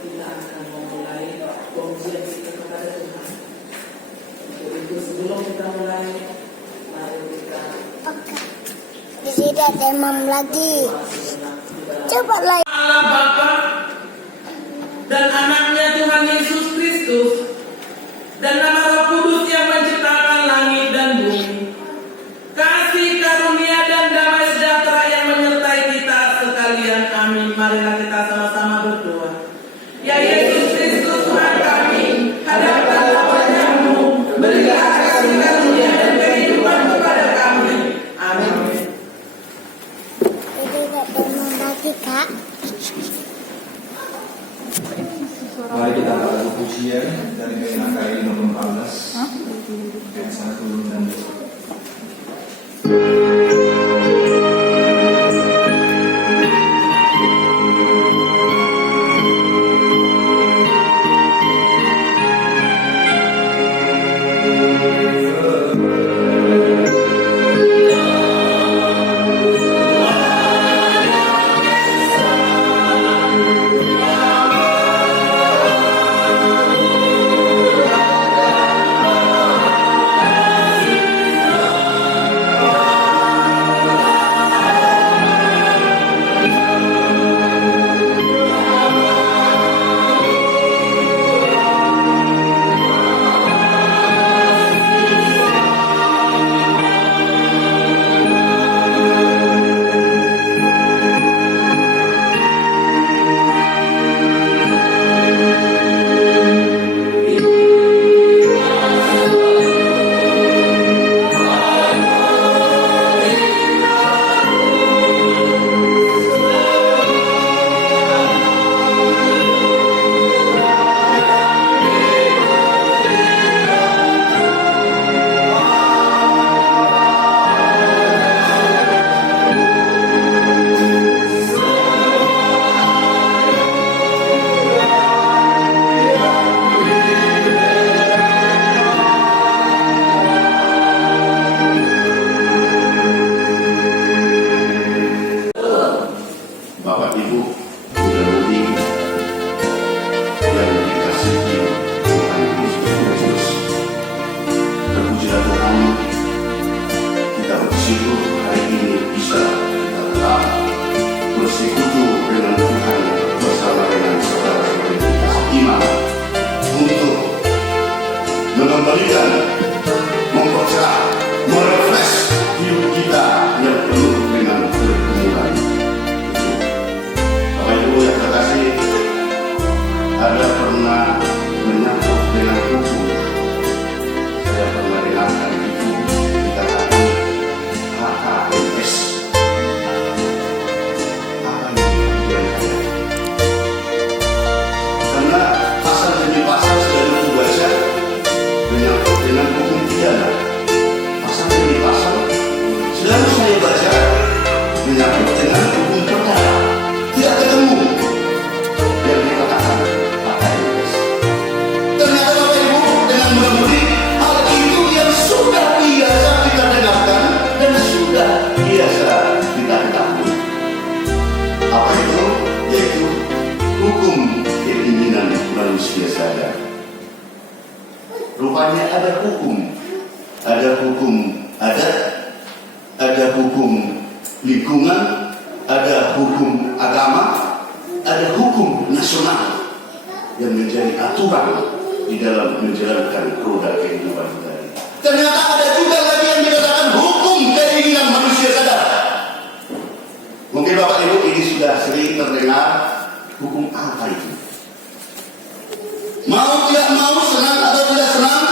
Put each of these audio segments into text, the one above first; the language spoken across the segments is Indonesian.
kita akan memulai pengujian kita kepada Tuhan. Untuk itu sebelum kita mulai, mari kita di sini ada imam lagi. Coba lagi. Allah Bapa dan anaknya Tuhan Yesus Kristus dan nama Roh Kudus yang menciptakan langit dan bumi, kasih karunia dan damai sejahtera yang menyertai kita sekalian. Amin. Marilah kita sama-sama berdoa. Ya Yesus Kristus Tuhan kami, hadapkanlah wajah-Mu, berilah kasih karunia dan kehidupan kepada kami. Amin. Jadi ada imam lagi, Kak. Mari kita lakukan pujian dari KKI nomor 14 ayat 1 dan 2. Rupanya ada hukum adat, ada hukum lingkungan, ada hukum agama, ada hukum nasional yang menjadi aturan di dalam menjalankan roda kehidupan kita. Ternyata ada juga lagi yang dikatakan hukum keinginan manusia sadar. Mungkin Bapak Ibu ini sudah sering terdengar hukum apa itu? Mau tidak mau, senang atau tidak senang,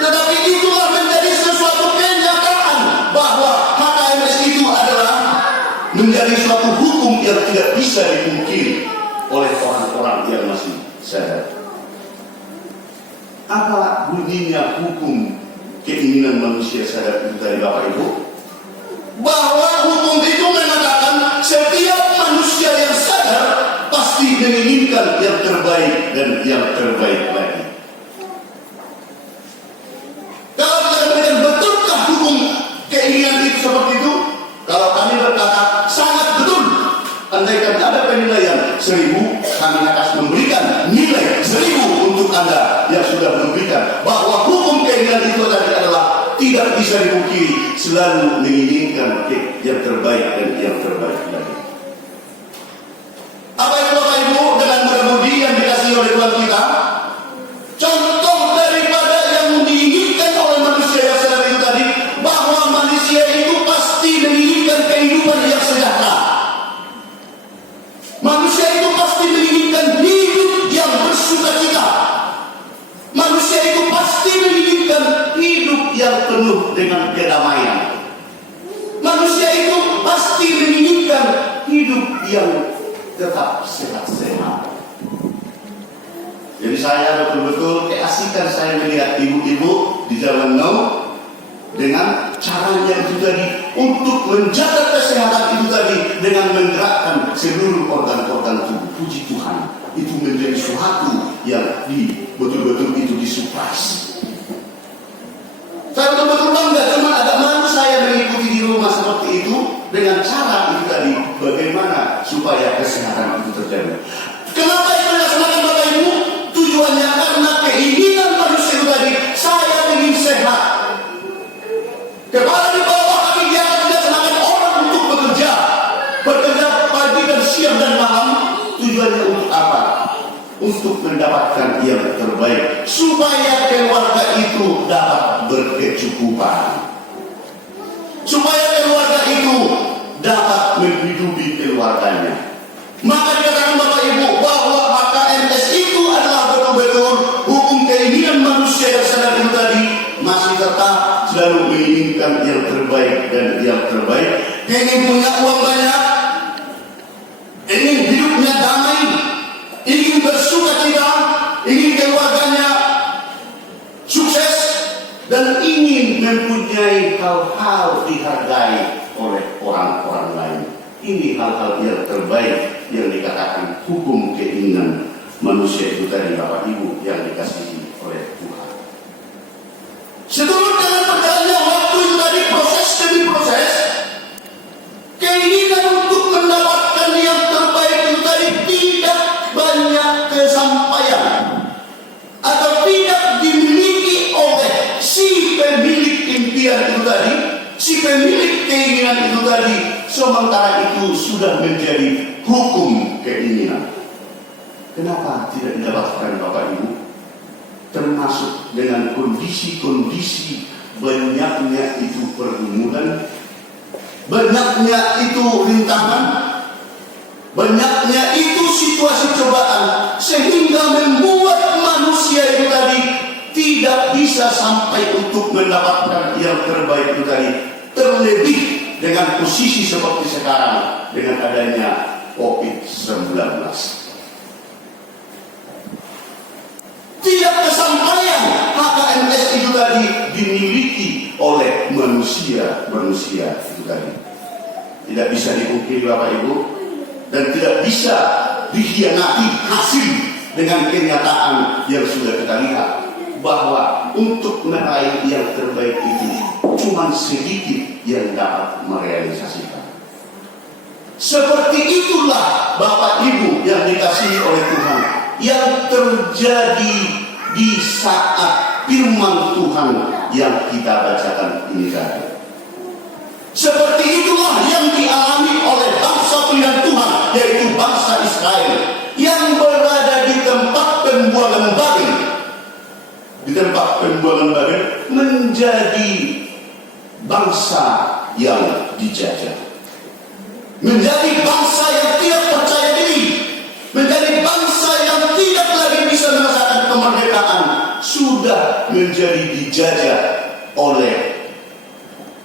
tetapi itulah menjadi sesuatu kenyataan bahwa HKMS itu adalah menjadi suatu hukum yang tidak bisa dipungkiri oleh orang-orang yang masih sadar. Apa bunyinya hukum keinginan manusia sadar itu dari Bapak Ibu? Bahwa hukum itu mengatakan setiap manusia yang sadar pasti menginginkan yang terbaik dan yang terbaik lagi. Kalau kita bertanya betulkah hukum keinginan itu seperti itu? Kalau kami berkata sangat betul. Andaikan ada penilaian 1000, kami akan memberikan bisa dipungkiri selalu menginginkan yang terbaik dan yang terbaik lagi. Apa itu Bapak Ibu dengan mudah-mudi yang dikasih oleh Tuhan kita? Contoh daripada yang diinginkan oleh manusia yang secara itu tadi, bahwa manusia itu pasti menginginkan kehidupan yang sejahtera. Manusia itu pasti menginginkan hidup yang bersukacita. Manusia itu pasti menginginkan hidup yang penuh dengan kedamaian. Manusia itu pasti menginginkan hidup yang tetap sehat-sehat. Jadi saya betul-betul keasikan saya melihat ibu-ibu di zaman now dengan caranya itu tadi untuk menjaga kesehatan itu tadi dengan menggerakkan seluruh organ-organ tubuh. Puji Tuhan, itu menjadi suatu yang betul-betul itu disuppras. Saya betul-betul bangga, cuma agak malu saya mengikuti di rumah seperti itu dengan cara itu tadi bagaimana supaya kesehatan itu terjaga. Kenapa itu dilaksanakan Bapak Ibu? Tujuannya karena keinginan manusia itu tadi, saya ingin sehat. Kepala di bawah, kaki di atas, dilaksanakan orang untuk bekerja pagi dan siang dan malam. Tujuannya untuk apa? Untuk mendapatkan yang terbaik supaya keluarga itu dapat berkecukupan, supaya keluarga itu dapat menghidupi keluarganya. Maka dikatakan Bapak Ibu bahwa HKMS itu adalah betul-betul hukum keinginan manusia yang sadar itu tadi masih tetap selalu menginginkan yang terbaik dan yang terbaik. Ingin punya uang banyak, ingin hidupnya damai, ingin bersukacita, ingin keluarganya sukses, dan ingin mempunyai hal-hal dihargai oleh orang-orang lain. Ini hal-hal yang terbaik yang dikatakan hukum keinginan manusia itu tadi Bapak Ibu yang dikasihi oleh Tuhan. Seturut dengan berjalannya waktu itu tadi, proses demi proses, keinginan untuk mendapatkan yang terbaik itu tadi tidak banyak kesampaian atau tidak dimiliki oleh si pemilik impian itu tadi, si pemilik keinginan itu tadi. Sementara itu sudah menjadi hukum keinginan. Kenapa tidak didapatkan Bapak Ibu? Termasuk dengan kondisi-kondisi banyaknya itu pergumulan, banyaknya itu rintangan, banyaknya itu situasi cobaan, sehingga membuat manusia itu tadi tidak bisa sampai untuk mendapatkan yang terbaik itu tadi. Terlebih dengan posisi seperti sekarang dengan adanya COVID-19. Tidak kesampaian HKMS itu tadi dimiliki oleh manusia itu tadi. Tidak bisa dipungkiri Bapak Ibu, dan tidak bisa dikhianati hasil dengan kenyataan yang sudah kita lihat bahwa untuk meraih yang terbaik itu cuma sedikit yang dapat merealisasikan. Seperti itulah Bapak Ibu yang dikasihi oleh Tuhan yang terjadi di saat firman Tuhan yang kita bacakan ini tadi. Seperti itulah yang dialami oleh bangsa pilihan Tuhan, yaitu bangsa Israel yang berada di tempat pembuangan Babel. Di tempat pembuangan Babel menjadi bangsa yang dijajah, menjadi bangsa yang tidak percaya diri, menjadi bangsa yang tidak lagi bisa merasakan kemerdekaan, sudah menjadi dijajah oleh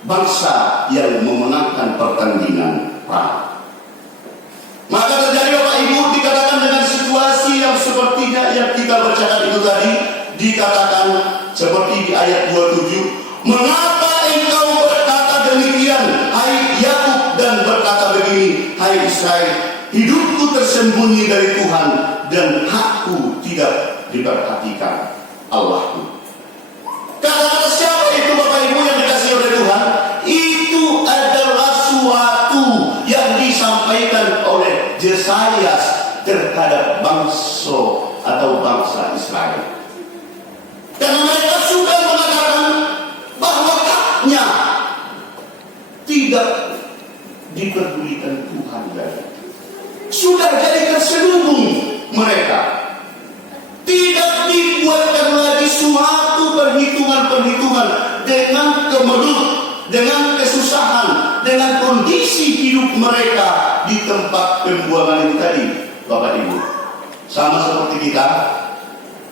bangsa yang memenangkan pertandingan perang. Maka terjadi Bapak Ibu, dikatakan dengan situasi yang sepertinya yang kita bacakan itu tadi, dikatakan seperti di ayat 27, mengapa engkau berkata demikian, hai Yakub, dan berkata begini, hai Israel, hidupku tersembunyi dari Tuhan dan hakku tidak diperhatikan Allahku. Kata-kata siapa itu Bapak Ibu yang dikasih oleh Tuhan? Itu adalah suatu yang disampaikan oleh Yesaya terhadap bangsa atau bangsa Israel. Karena mereka sudah mengatakan bahwa haknya sudah jadi terselubung mereka. Tidak dibuatkan lagi suatu perhitungan-perhitungan dengan kemelut, dengan kesusahan, dengan kondisi hidup mereka di tempat pembuangan itu tadi, Bapak Ibu. Sama seperti kita,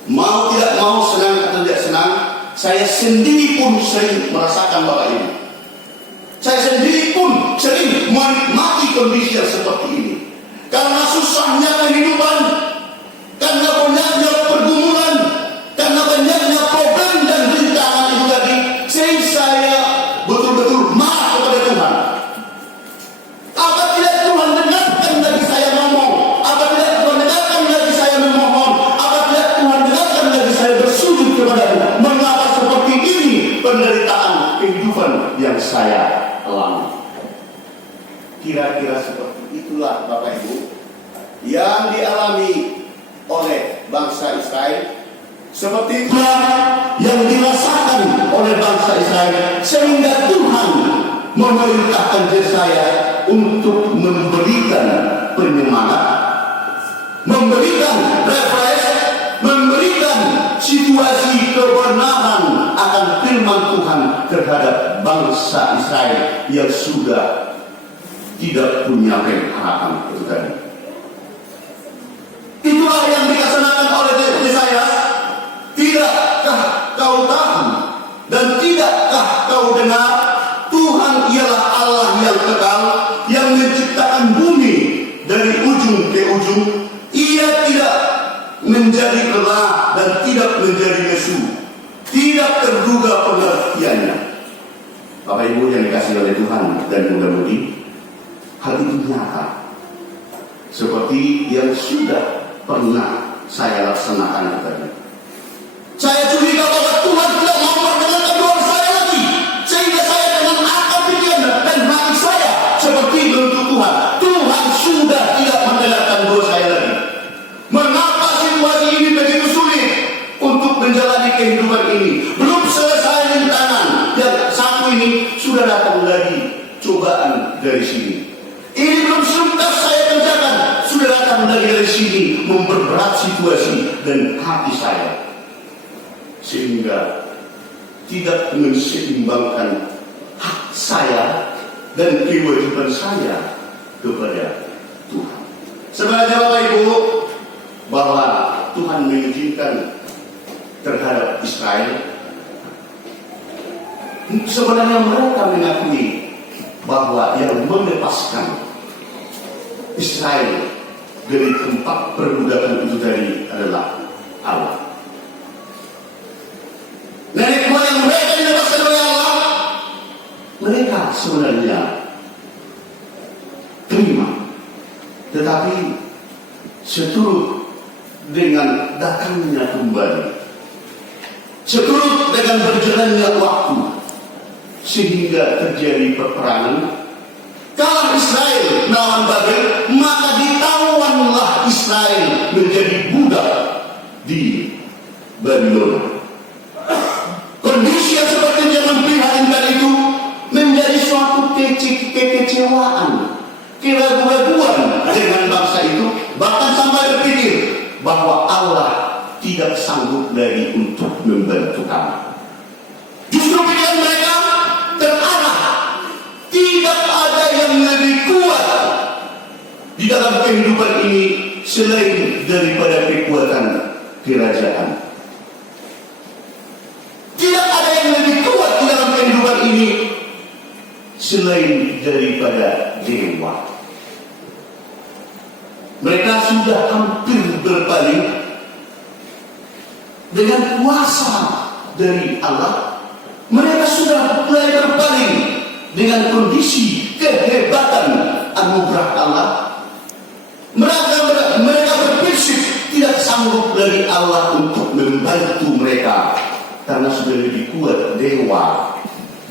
mau tidak mau, senang atau tidak senang, saya sendiri pun sering merasakan, Bapak Ibu. Saya sendiri pun sering menikmati kondisi yang seperti ini. Karena susahnya kehidupan, karena banyaknya pergumulan, karena banyaknya problem dan rintangan itu tadi, sehingga saya betul-betul marah kepada Tuhan. Apabila Tuhan dengarkan lagi saya ngomong, apabila Tuhan dengarkan lagi saya memohon, apabila Tuhan dengarkan lagi saya bersujud kepada-Nya, mengapa seperti ini penderitaan kehidupan yang saya alami? Kira-kira seperti itulah, Bapak Ibu, yang dialami oleh bangsa Israel, seperti itulah yang dirasakan oleh bangsa Israel, sehingga Tuhan memerintahkan Yesaya untuk memberikan penyemangat, memberikan refresh, memberikan situasi kebenaran akan firman Tuhan terhadap bangsa Israel yang sudah tidak punya pengharapan itu tadi. Itulah yang dikasanakan oleh Yesaya. Tidakkah kau tahu dan tidakkah kau dengar? Tuhan ialah Allah yang kekal, yang menciptakan bumi dari ujung ke ujung. Ia tidak menjadi lelah dan tidak menjadi lesu, tidak terduga pengertiannya. Bapak Ibu yang dikasihi oleh Tuhan dan mudah-mudi, hal itu nyata seperti yang sudah pernah saya laksanakan tadi. Saya curiga bahwa Tuhan tidak mau mendengarkan doa saya lagi, sehingga saya dengan akal pikiran dan hati saya seperti untuk Tuhan. Tuhan sudah tidak mendengarkan doa saya lagi. Mengapa situasi ini begitu sulit untuk menjalani kehidupan ini? Belum selesai rintangan yang satu ini, sudah datang lagi cobaan dari sini. Ini belum tuntas saya kerjakan, sudah datang dari sini memperberat situasi dan hati saya, sehingga tidak menseimbangkan hak saya dan kewajiban saya kepada Tuhan. Sebenarnya Bapak Ibu, bahwa Tuhan mengizinkan terhadap Israel, sebenarnya mereka mengakui bahwa yang melepaskan Israel dari tempat perbudakan itu tadi adalah Allah. Nenek moyang mereka dilepaskan oleh Allah, mereka sebenarnya terima, tetapi seturut dengan datangnya kembali, seturut dengan berjalannya waktu, sehingga terjadi peperangan. Kalah Israel melawan Babel, maka ditawan Israel menjadi budak di Babylon. Kondisi yang seperti yang memprihatinkan itu menjadi suatu kekecewaan, keraguan-raguan dengan bangsa itu, bahkan sampai berpikir bahwa Allah tidak sanggup lagi untuk membantu kami. Justru pikiran mereka terarah, tidak ada yang lebih kuat di dalam kehidupan ini selain daripada kekuatan kerajaan. Tidak ada yang lebih kuat di dalam kehidupan ini selain daripada dewa. Mereka sudah hampir berpaling dengan kuasa dari Allah. Mereka sudah mulai berpaling dengan kondisi kehebatan anugerah Allah. Mereka berprinsip tidak sanggup dari Allah untuk membantu mereka, karena sudah lebih kuat dewa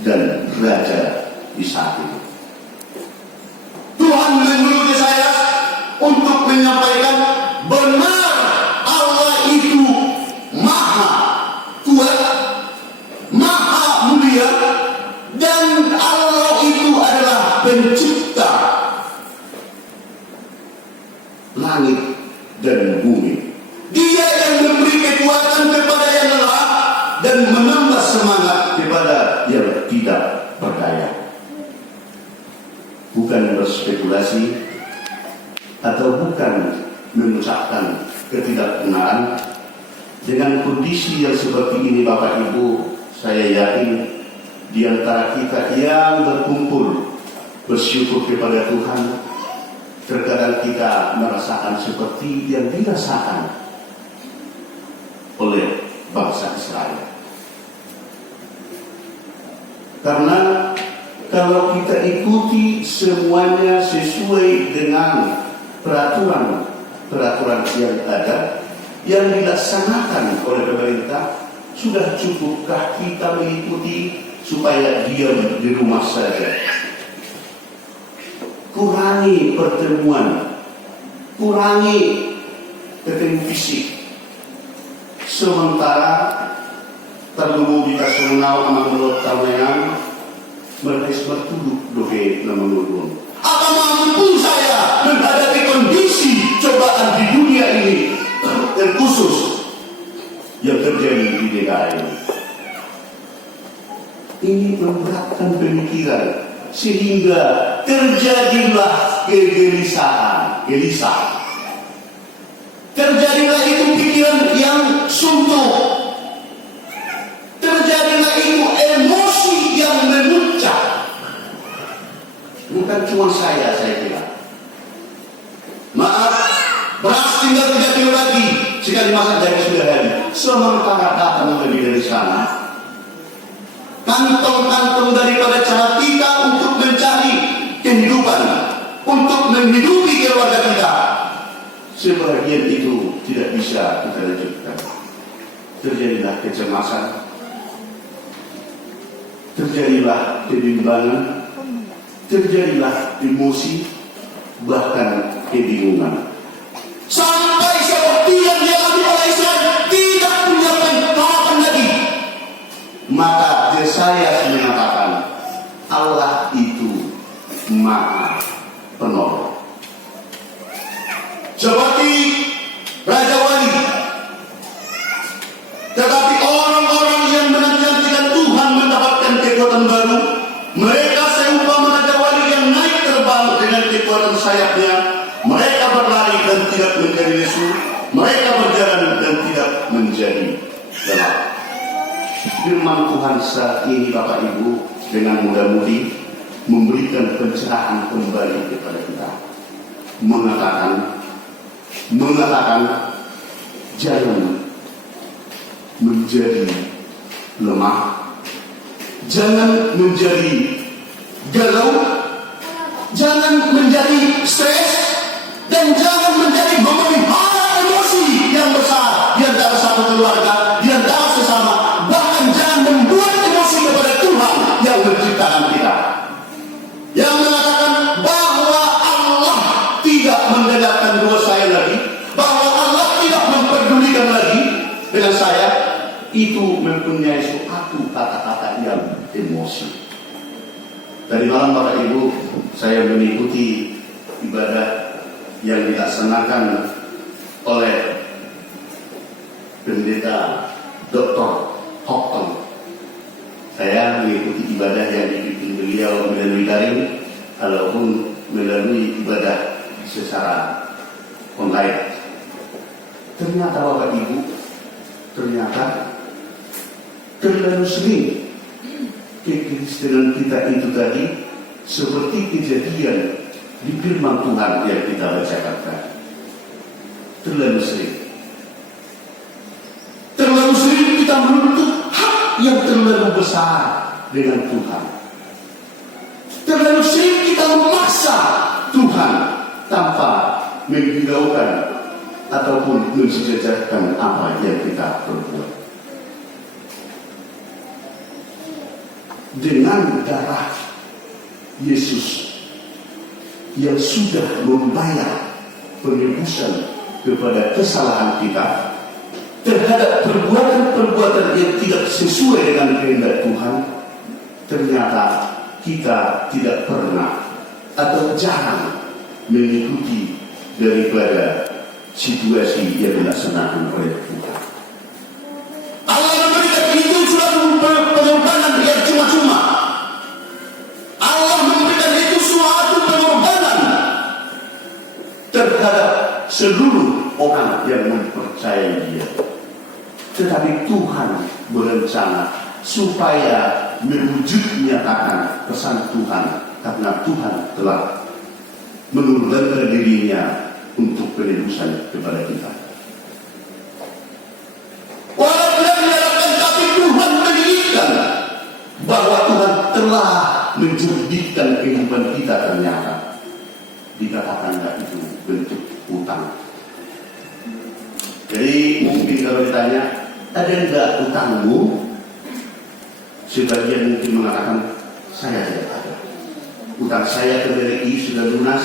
dan raja di saat itu. Tuhan menyuruh saya untuk menyampaikan benar Allah itu maha kuat, maha mulia, dan Allah itu adalah pencipta dan menambah semangat kepada yang tidak berdaya. Bukan berspekulasi atau bukan mengucapkan ketidakbenaran. Dengan kondisi yang seperti ini Bapak Ibu, saya yakin di antara kita yang berkumpul bersyukur kepada Tuhan, terkadang kita merasakan seperti yang dirasakan oleh bangsa Israel. Karena kalau kita ikuti semuanya sesuai dengan peraturan yang ada, yang dilaksanakan oleh pemerintah, sudah cukupkah kita mengikuti supaya diam di rumah saja? Kurangi pertemuan, kurangi ketemu fisik. Sementara terlalu dikasunau menurut tamayan mereka bertuduk doge menurun. Apa mampu saya menghadapi kondisi cobaan di dunia ini, terkhusus yang terjadi di negara ini? Ini memberatkan pemikiran sehingga terjadilah kegelisahan, gelisah. Terjadilah itu pikiran yang suntuk. Terjadilah itu emosi yang memuncak. Bukan cuma saya kira. Maaf, beras tinggal 3 kilo lagi. Sekali masak dari sudah hari. Sementara datang lebih dari sana. Kantong-kantong daripada cara kita untuk mencari kehidupan, untuk menghidupi keluarga kita, sebagian itu tidak bisa kita lanjutkan. Terjadilah kecemasan, terjadilah kebimbangan, terjadilah emosi, bahkan kebingungan. Sampai seperti yang dialami oleh Israel, tidak punya harapan lagi. Maka Yesaya mengatakan, Allah itu Maha Penolong. Seperti Raja Wali. Tetapi orang-orang yang menantikan Tuhan mendapatkan kekuatan baru, mereka seumpama Raja Wali yang naik terbang dengan kekuatan sayapnya. Mereka berlari dan tidak menjadi lesu, mereka berjalan dan tidak menjadi lelah. Firman Tuhan saat ini Bapak Ibu dengan mudah-mudi memberikan pencerahan kembali kepada kita, mengatakan jangan menjadi lemah, jangan menjadi galau, jangan menjadi stres, dan jangan menjadi memelihara emosi yang besar di antara satu keluarga, di antara sesama. Bahkan jangan membuat emosi kepada Tuhan yang menciptakan kita, yang mengatakan bahwa Allah tidak mendengarkan doa saya lagi, bahwa Allah tidak memperdulikan lagi dengan saya. Itu mempunyai suatu kata-kata yang emosi. Tadi malam Bapak Ibu, saya mengikuti ibadah yang dilaksanakan oleh pendeta Dr. Hokton. Saya mengikuti ibadah yang dipimpin beliau melalui daring ataupun melalui ibadah secara online. Ternyata Bapak Ibu, terlalu sering kekristenan kita itu tadi seperti kejadian di firman Tuhan yang kita bacakan tadi. Terlalu sering kita menuntut hak yang terlalu besar dengan Tuhan. Terlalu sering kita memaksa Tuhan tanpa menghiraukan ataupun mensejajarkan apa yang kita perbuat. Dengan darah Yesus yang sudah membayar penebusan kepada kesalahan kita terhadap perbuatan-perbuatan yang tidak sesuai dengan kehendak Tuhan, ternyata kita tidak pernah atau jarang mengikuti daripada situasi yang dilaksanakan oleh Tuhan. Allah memberikan itu seluruh orang yang mempercayai Dia. Tetapi Tuhan berencana supaya mewujud nyatakan pesan Tuhan, karena Tuhan telah menurunkan dirinya untuk penebusan kepada kita. Walau tidak menyatakan, tapi Tuhan menginginkan bahwa Tuhan telah menjadikan kehidupan kita ternyata. Dikatakanlah itu bentuk utang. Jadi mungkin kalau ditanya, ada enggak utangmu? Sebagian mungkin mengatakan, saya tidak ada. Utang saya ke BRI sudah lunas,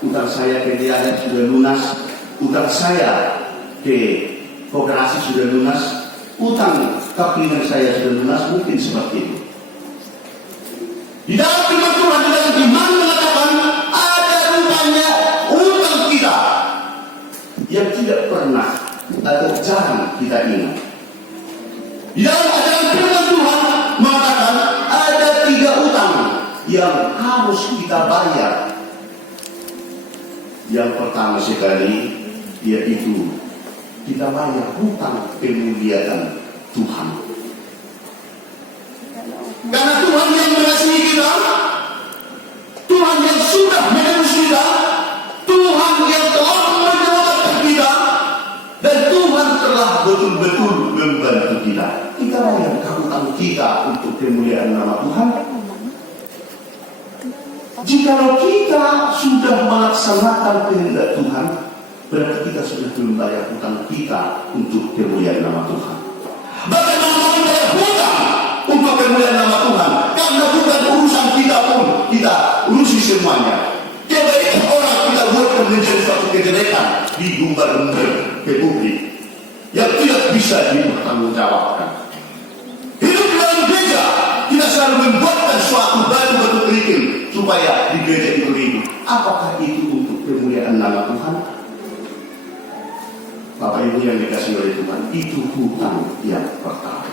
utang saya ke Dianet sudah lunas, utang saya ke Koperasi sudah lunas, utang kaplingan saya sudah lunas, mungkin seperti itu. Di dalam firman Tuhan, di dalam iman mengatakan ada rupanya utang kita yang tidak pernah atau jarang kita ingat. Di dalam ajaran firman Tuhan mengatakan ada 3 utang yang harus kita bayar. Yang pertama sekali yaitu kita bayar hutang kemuliaan Tuhan. Karena Tuhan yang mengasihi kita, Tuhan yang sudah menebus kita, Tuhan yang telah menyelamatkan kita, dan Tuhan telah betul-betul membantu kita. Kita bayar hutang kita untuk kemuliaan nama Tuhan. Jikalau kita sudah melaksanakan kehendak Tuhan, berarti kita sudah membayar hutang kita untuk kemuliaan nama Tuhan. Bagaimana membayar hutang untuk kemuliaan nama Tuhan? Karena bukan urusan kita pun, kita urusi semuanya. Kebaikan orang kita buatkan menjadi suatu kejelekan di gumbar-gumbar ke publik yang tidak bisa dipertanggungjawabkan. Hidup dalam gereja, kita selalu membuatkan suatu batu-batu kerikil supaya di gereja itu hidup. Apakah itu untuk kemuliaan nama Tuhan? Bapak Ibu yang dikasih oleh Tuhan, itu hutang yang pertama.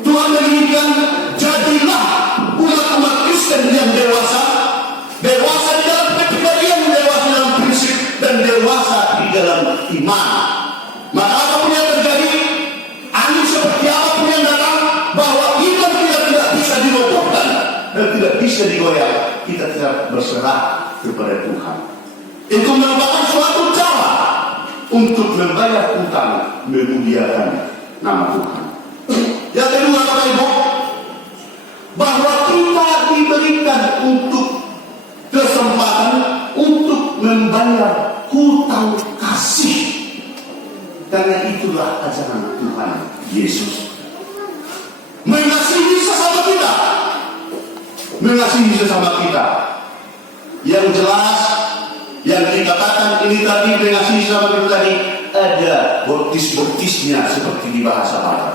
Tuhan menginginkan jadilah umat-umat Kristen yang dewasa, dewasa di dalam kepribadian, dewasa dalam prinsip, dan dewasa di dalam iman. Maka apapun yang terjadi, angin seperti apapun yang datang, bahwa iman kita tidak bisa dirobohkan dan tidak bisa digoyah, kita tidak berserah kepada Tuhan. Itu merupakan suatu cara untuk membayar hutang memuliakan nama Tuhan. Yang kedua, Bapak Ibu, bahwa kita diberikan untuk kesempatan untuk membayar hutang kasih. Karena itulah ajaran Tuhan Yesus. Mengasihi sesama kita. Mengasihi sesama kita. Yang jelas, yang dikatakan ini tadi, mengasihi sesama kita tadi, ada boktis-boktisnya seperti di bahasa Barat.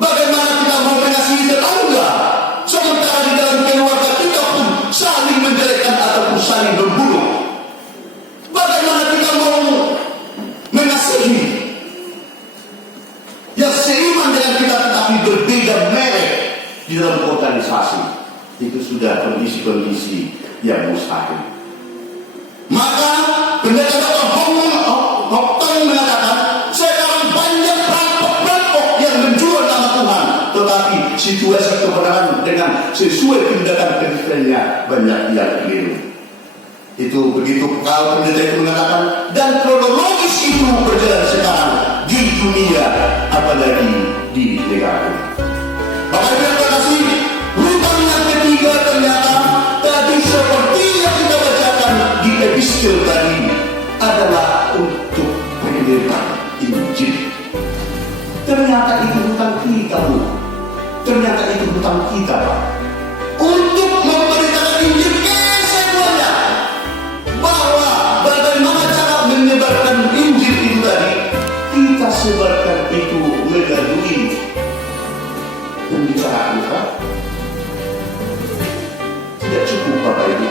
Bagaimana kita mau mengasihi tetangga, sementara di dalam keluarga kita pun saling menjelekkan ataupun saling membunuh? Bagaimana kita mau mengasihi yang seiman dengan kita tetapi berbeda merek di dalam organisasi? Itu sudah kondisi-kondisi yang mustahil. Maka pendeta Hopton mengatakan sekarang banyak perampok-perampok yang menjual nama Tuhan, tetapi situasi kebenaran dengan sesuai tindakan kristennya banyak yang keliru. Itu begitu kalau pendeta itu mengatakan, dan kronologis itu berjalan sekarang di dunia, apalagi di negara. Bapak Ibu yang terkasih, hutang yang ketiga ternyata tadi seperti yang kita bacakan di episode tadi adalah untuk penyebaran Injil. Ternyata itu hutang kita, Bu. Ternyata itu hutang kita, Pak. Untuk memberitakan Injil ke semuanya, bahwa bagaimana cara menyebarkan Injil itu tadi, kita sebarkan itu melalui pembicaraan, Pak. Tidak cukup, Bapak Ibu.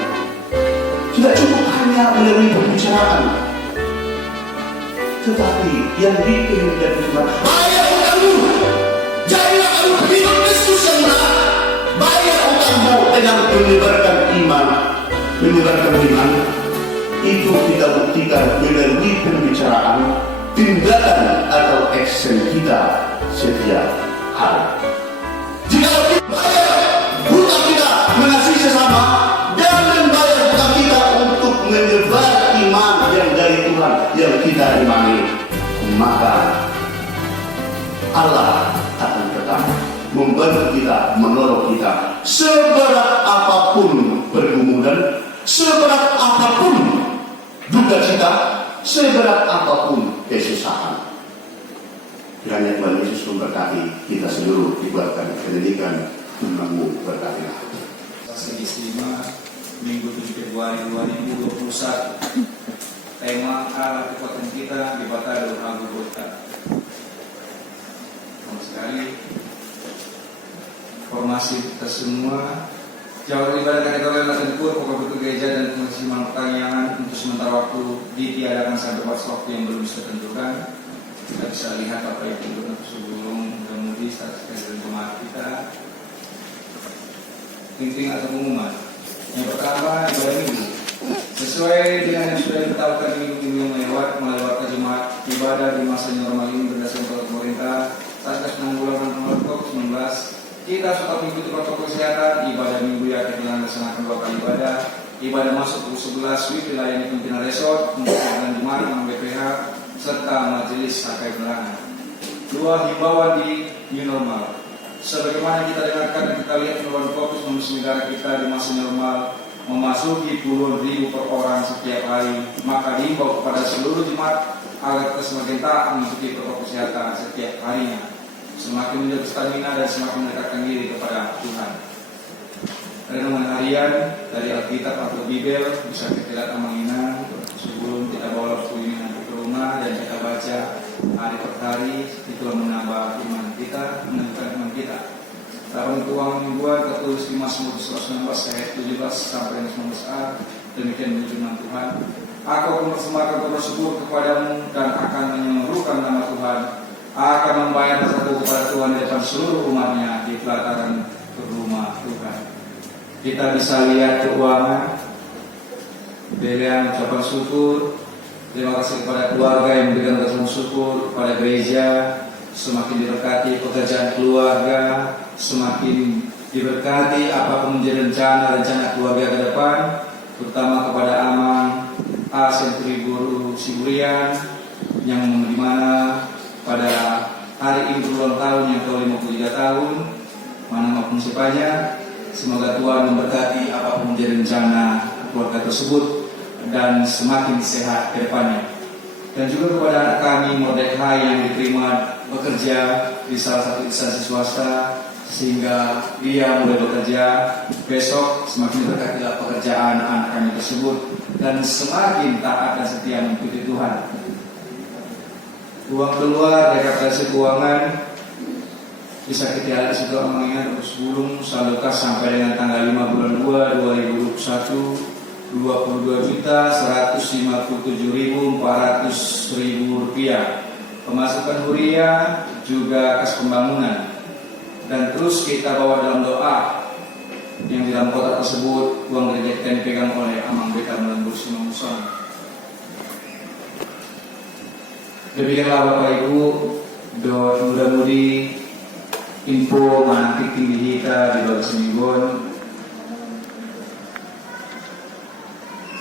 Tidak cukup hanya melalui pembicaraan, tetapi yang dikehendaki Tuhan, bayar utangmu, jadilah kamu hidup Kristus yang benar. Bayar utangmu dengan menyebarkan iman, itu kita buktikan melalui pembicaraan, tindakan atau action kita setiap hari. Jika kita bayar hutang kita mengasihi sesama, jangan bayar hutang kita untuk menyebar iman yang dari Tuhan yang kita imani, maka Allah akan tetap membantu kita, menolong kita seberat apapun pergumulan, seberat apapun duka cita, seberat apapun kesusahan. Kiranya Tuhan Yesus memberkati kita seluruh, dibuatkan pendidikan Tuhanmu berkatilah. Saksi istimewa Minggu 7 Februari 2021. Tema Allah kekuatan kita di Batado Abu Bota. Sama sekali formasi kita semua jauh ibadah kategori tempur, pokok bentuk gereja dan pengisiman pertanyaan untuk sementara waktu ditiadakan sampai batas waktu yang belum bisa tentukan. Kita bisa lihat apa yang tentukan sebelum mengemudi status dan jemaat kita. Penting atau pengumuman. Yang pertama, ibadah minggu. Sesuai dengan yang sudah ditetapkan minggu-minggu yang melewat jemaat ibadah di masa normal ini berdasarkan pemerintah Satgas Penanggulangan COVID-19. Kita suka mengikuti protokol kesehatan. Ibadah minggu yang akan dilaksanakan 2 kali ibadah. Ibadah masuk pukul 11 WIB dilayani pimpinan resort untuk kegiatan jemaat dengan BPH serta majelis sakai penerangan. 2. Himbauan di new normal. Sebagaimana kita dengarkan dan kita lihat penularan COVID di negara kita di masa normal memasuki puluhan ribu per orang setiap hari, maka diimbau kepada seluruh jemaat agar kita semakin taat mengikuti protokol kesehatan setiap harinya, semakin menjaga stamina dan semakin mendekatkan diri kepada Tuhan. Renungan harian dari Alkitab atau Bibel bisa kita lihat mengingat sebelum kita bawa waktu ini nanti ke rumah dan kita baca hari per hari, itulah menambah iman kita, menentukan iman kita. Dalam keuangan mingguan tertulis di Mazmur 119 ayat 17 sampai 19a, demikian firman Tuhan. Aku akan mempersembahkan kabar syukur kepadamu dan akan menyerukan nama Tuhan. Akan membayar satu kepada Tuhan di depan seluruh umatnya di pelataran rumah Tuhan. Kita bisa lihat keuangan, berikan ucapan syukur. Terima kasih kepada keluarga yang memberikan ucapan syukur, kepada gereja, semakin diberkati pekerjaan keluarga, semakin diberkati apapun menjadi rencana keluarga ke depan, terutama kepada Amang, Senturi Guru Siburian, yang dimana pada hari ini berulang tahun yang ke-53 tahun, mana maupun siapanya, semoga Tuhan memberkati apapun menjadi rencana keluarga tersebut dan semakin sehat ke depannya. Dan juga kepada anak kami Mordekhai yang diterima bekerja di salah satu instansi swasta, sehingga dia mulai bekerja besok, semakin berkatilah pekerjaan anak kami tersebut dan semakin taat dan setia mengikuti Tuhan. Uang keluar dari rekomendasi keuangan bisa kita lihat juga mengingat untuk sebelum saldo kas sampai dengan tanggal 5 bulan 2 2021 Rp22.157.400.000. Pemasukan huriah juga kas pembangunan. Dan terus kita bawa dalam doa yang di dalam kotak tersebut uang gereja kita dipegang oleh Amang Beta Melambur Simamusan. Demikianlah Bapak Ibu, mudah-mudi info mantik tinggi kita di Bagus Mingguan.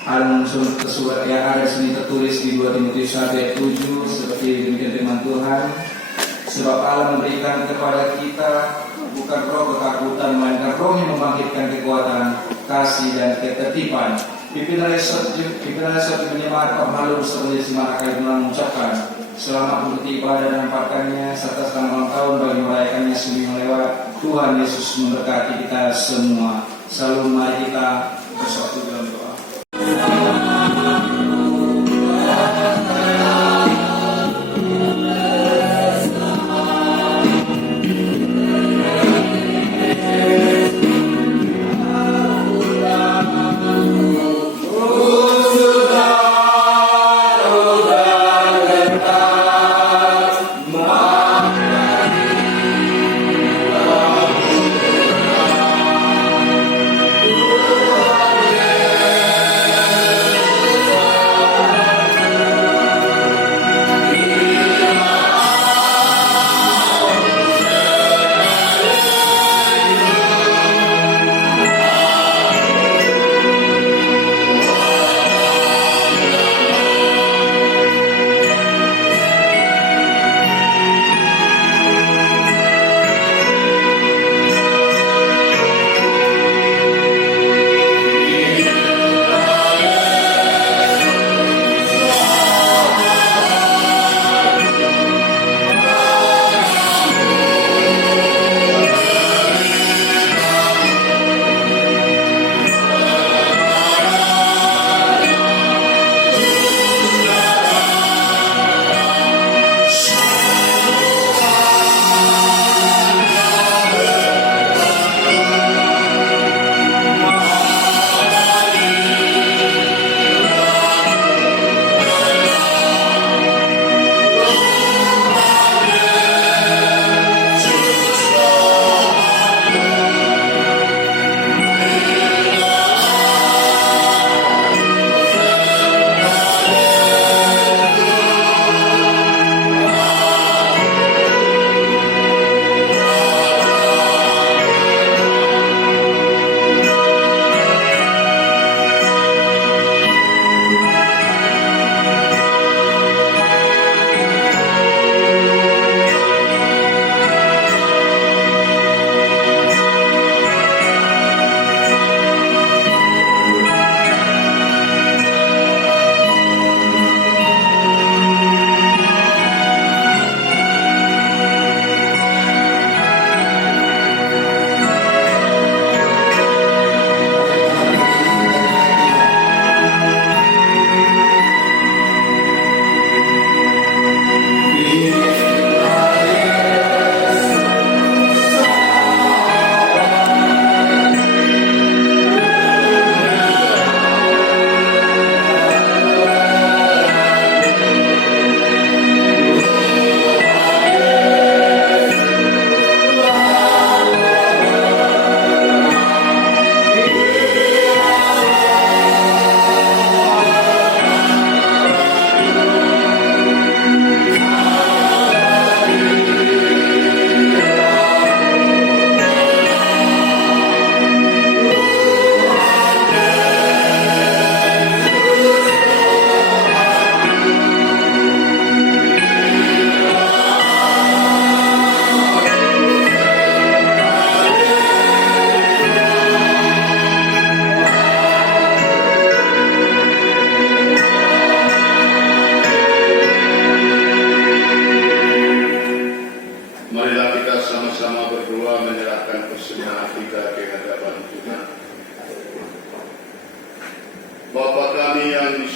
Hal tersebut yang ada di sini tertulis di 2 Timotius 1 ayat 7 seperti demikian firman Tuhan. Sebab Allah memberikan kepada kita bukan roh ketakutan, melainkan roh yang membangkitkan kekuatan, kasih dan ketertiban. Pimpinan resort menyemat Ormalu beserta Simak akan mengucapkan selamat mengikuti ibadah dan pakannya serta selamat ulang tahun bagi merayakannya seminggu lewat. Tuhan Yesus memberkati kita semua. Selalu mari kita bersatu dalam doa.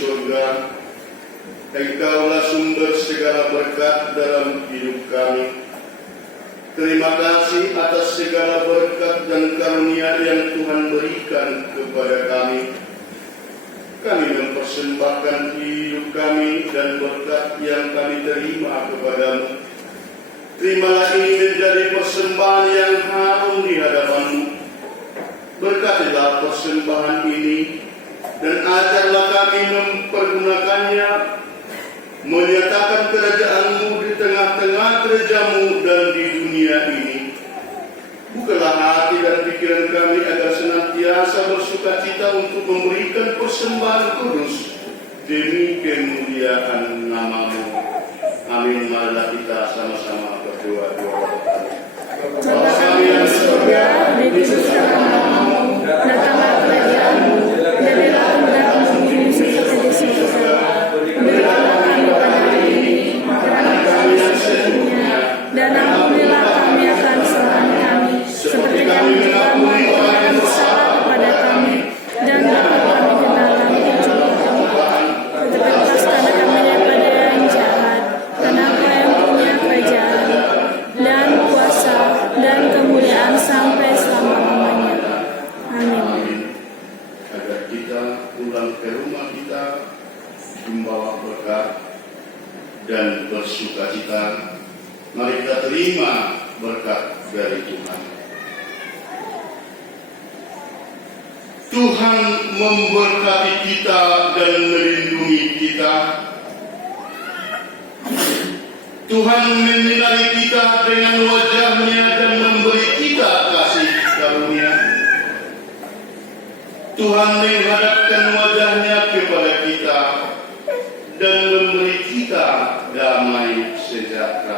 surga. Engkaulah sumber segala berkat dalam hidup kami. Terima kasih atas segala berkat dan karunia yang Tuhan berikan kepada kami. Kami mempersembahkan hidup kami dan berkat yang kami terima kepadamu. Terimalah ini menjadi persembahan yang harum di hadapan-Mu. Berkatilah persembahan ini dan ajarlah kami mempergunakannya, menyatakan kerajaan-Mu di tengah-tengah gereja-Mu dan di dunia ini. Bukalah hati dan pikiran kami agar senantiasa bersukacita untuk memberikan persembahan kudus demi kemuliaan nama-Mu. Amin. Marilah kita sama-sama berdoa. Bapa kami yang di surga, dikuduskanlah namamu, datanglah kerajaan-Mu, jadilah kehendakmu di bumi seperti di surga. Berikanlah kami pada hari ini makanan kami yang secukupnya, dan ampunilah kami akan kesalahan kami, seperti kami juga mengampuni orang yang bersalah kepada kami, dan jangan kami ke dalam pencobaan, tetapi lepaskanlah kami daripada yang jahat, karena Engkau yang punya kerajaan dan kuasa dan kemuliaan sampai selama-lamanya. Amin. Agar kita pulang ke rumah kita membawa berkat dan bersukacita. Mari kita terima berkat dari Tuhan. Tuhan memberkati kita dan melindungi kita. Tuhan menyinari kita dengan wajah-Nya dan memberi kita kasih karunia. Tuhan menghadapkan wajah-Nya kepada kita dan memberi kita damai sejahtera.